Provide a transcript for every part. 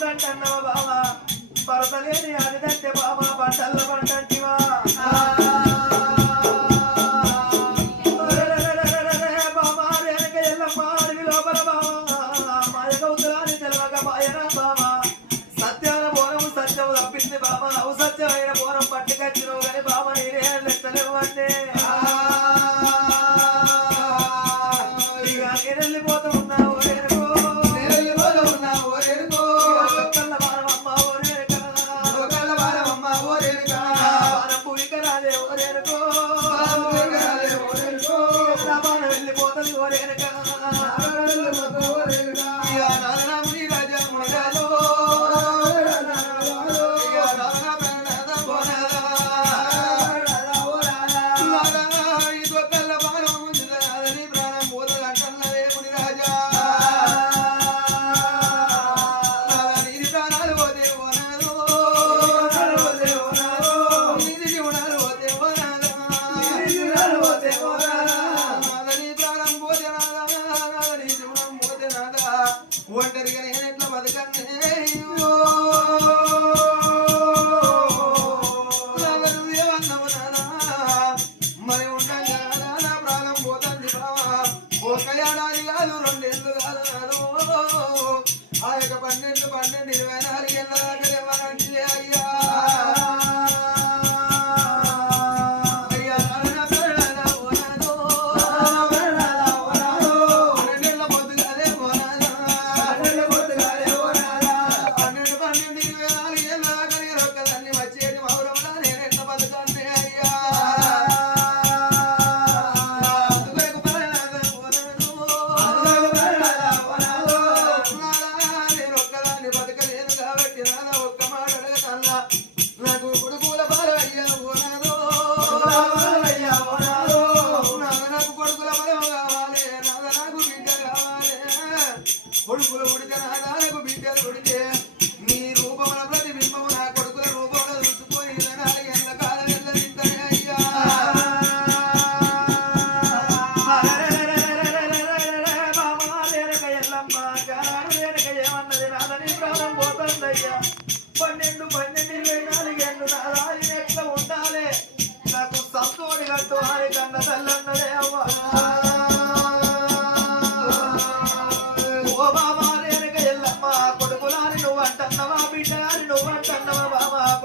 పంటంటున్నావా బావా పరదలేని అదిదంటే బావా బాబా అవసరం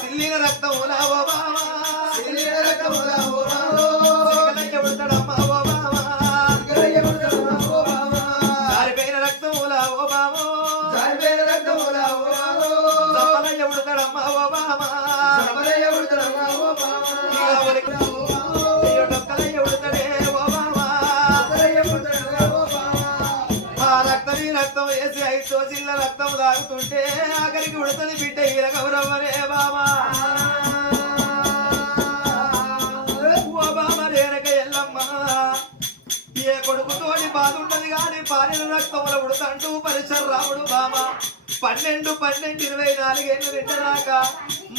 సిల్లిన రక్తము నా బాబా రక్తం తాగుతుంటే ఆఖరికి ఉడతని బిడ్డ ఈల గౌరవరే బాబా ఓ బాబా రేనక ఏ కొడుకుతోని బాధ కానీ పాలిన రక్తంలో ఉడతంటూ పరిసర రాముడు బాబా పన్నెండు పన్నెండు ఇరవై నాలుగేళ్ళు రెండరాక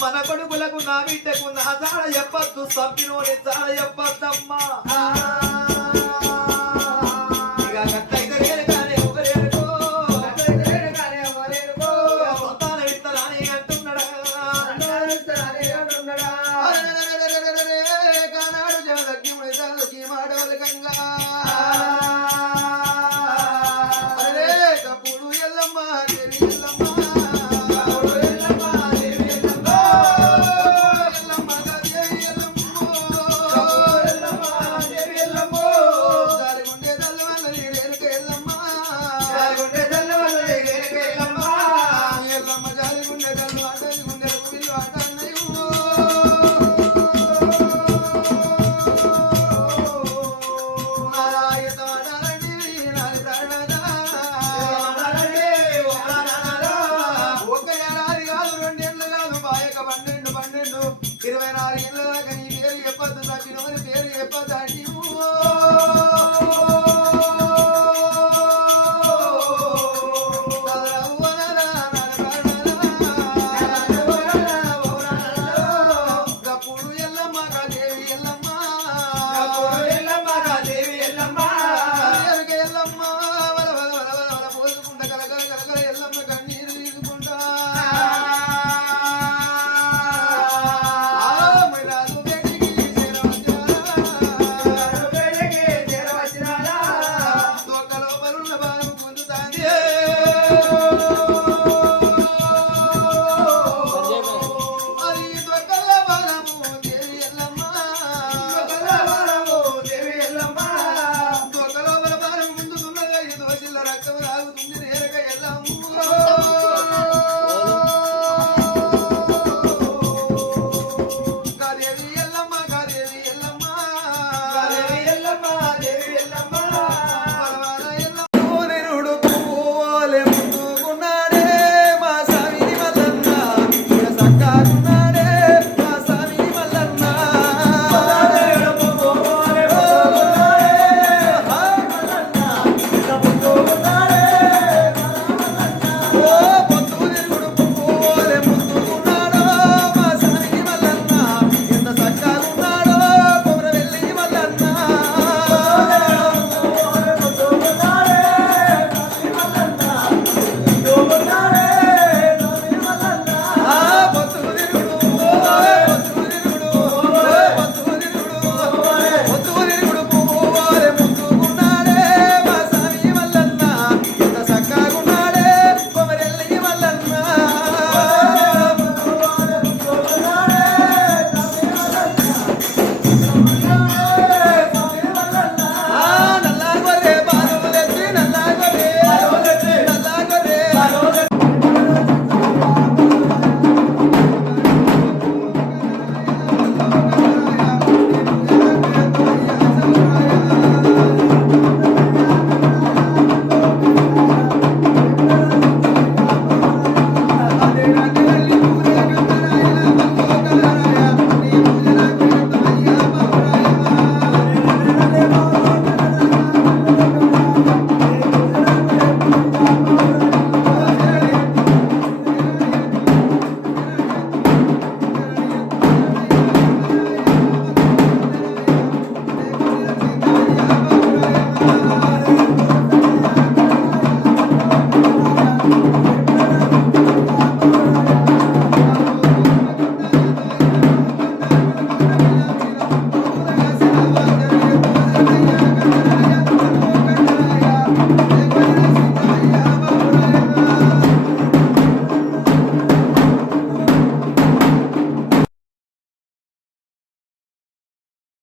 మన కొడుకులకు నా బిడ్డకు నా జాడ చెప్పద్దు సభ్యులోని జాడ చెప్పద్దమ్మా